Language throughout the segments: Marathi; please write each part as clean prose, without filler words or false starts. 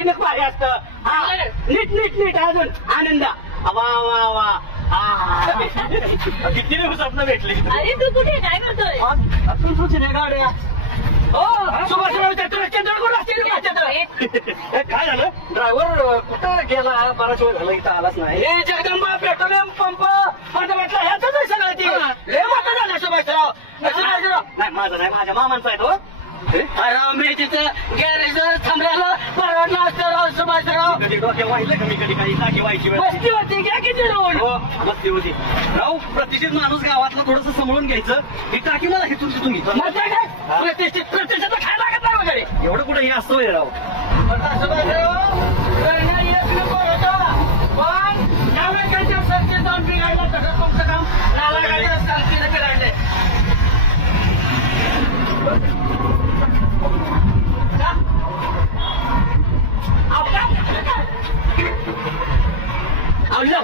टेक्निक भारी असतं. हा, नीट नीट नीट अजून आनंद. वा वा वा. किती दिवसात भेटली. अरे तू कुठे काय करतोय? आपण सुचने गाड्या. हो सुभाषराव चंद्रपूर असतील. काय झालं ड्रायव्हर कुठं गेला? बराच वेळ झाला इथं आलाच नाही. हे जगदंबा पेट्रोलियम पंप माझं म्हटलं ह्याच आहे सगळं. ती लय मोठं झालं सुभाषराव. नाही माझं नाही, माझ्या मामांचा आहे तो. राव मी तिथं गॅरेज थांबलेलं परवडलं असतं राव सुभाषराव. कधी डोक्या वाहिलं का मी कधी काही टाकी व्हायची मस्ती होती घ्या किती रोड. हो मस्ती होती राव. प्रतिष्ठित माणूस गावातला थोडस सांभाळून घ्यायचं. ही टाकी मला हिथून तिथून घेतो. प्रतिष्ठित प्रतिष्ठित खायला लागत नाही वगैरे एवढं कुठे हे असतं राव. सुभाषराव एक नंबर होता. पण त्यावेळेस संख्येत जाऊन बिघाडलं सगळं तुमचं काम. नाला संख्येनं बिघाडलंय.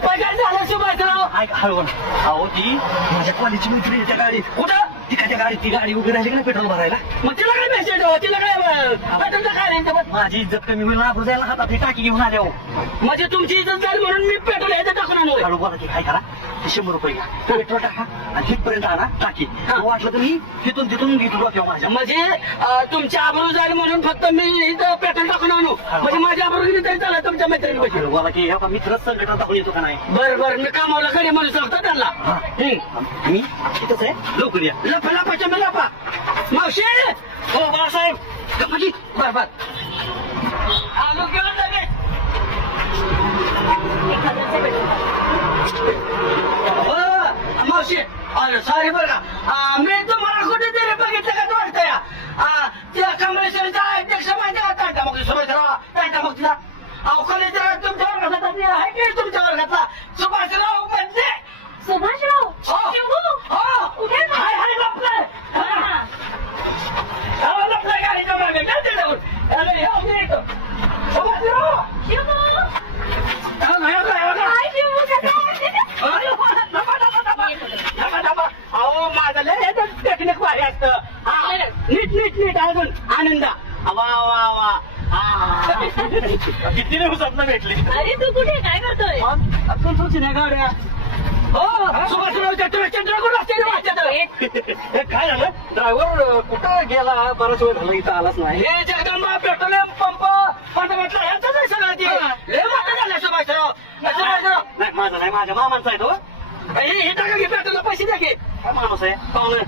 काय झालं सुभाषराव? अहो ती माझ्या कॉलेजची मैत्री त्या गाडीत. कुठं? ती काय त्या गाडीत ती गाडी उभी राहिली ना पेट्रोल भरायला. मग तिला काय मेसेज हो? तिला काय पेट्रोलचा काय नाही. माझी इज्जत कमी होईल ना. जायला हातात ही टाकी घेऊन आल्या. म्हणजे तुमची इज्जत जाईल म्हणून मी पेट्रोल ह्याचं टाकून आणू. हळू बोला की काय करा. 100 रुपये घ्या पेट्रोल टाका आणि हिथपर्यंत आणा टाकी. वाटलं तर मी तिथून तिथून घेतो डोक्यावर माझ्या. म्हणजे तुमच्या आबरू जाईल म्हणून फक्त मी इथं पेट्रोल टाकून आणू. म्हणजे माझ्या आबरू तरी चालत तुमच्या मैत्रिणी. बोला की मित्रच संघटना टाकून येतो का नाही. बरं बरं मी कामावलं घरी म्हणून सांगतो त्यांना. मी तिथंच आहे लवकर या. लपा लपाच्या मी लपा. मावशी हो बाळासाहेब म्हणजे बर बर आलो घेऊन लगेच. मावशी अरे सॉरी बरं का. मी तुम्हाला कुठेतरी बघितलं का वाटतंय. त्या कमलेश्वरीचा अध्यक्ष माहिती का टाटा मग सुभाषराव टाटा मग तिला अवकाळी तुमच्या वर्गाचा आहे की तुमच्या वर्गाचा सुभाषराव म्हणजे सुभाषराव कुठे हाय हाय लपलाय. लपलाय गाडीच्या मागे काय त्याच्यावर. अरे येतो सुभाषराव. अहो माझं लय टेक्निक भारी असतं. नीट नीट नीट अजून आनंद. वा वा वा. किती दिवसात भेटली. अरे तू कुठे काय करतोय? आपण सुचने गाड्या. हो सुभाषराव चंद्रपूर असतील. काय झालं ड्रायव्हर कुठं गेला? बराच वेळ झाला इथं आलाच नाही. हे जगदंबा पेट्रोलियम पंप माझं म्हटलं ह्याच आहे सगळं. ती लय मोठं झालं सुभाषराव. नाही माझं नाही, माझ्या मामांचा आहे तो. हे टाका घे पेट्रोलला पैसे द्या घे. काय माणूस आहे पाहुणे.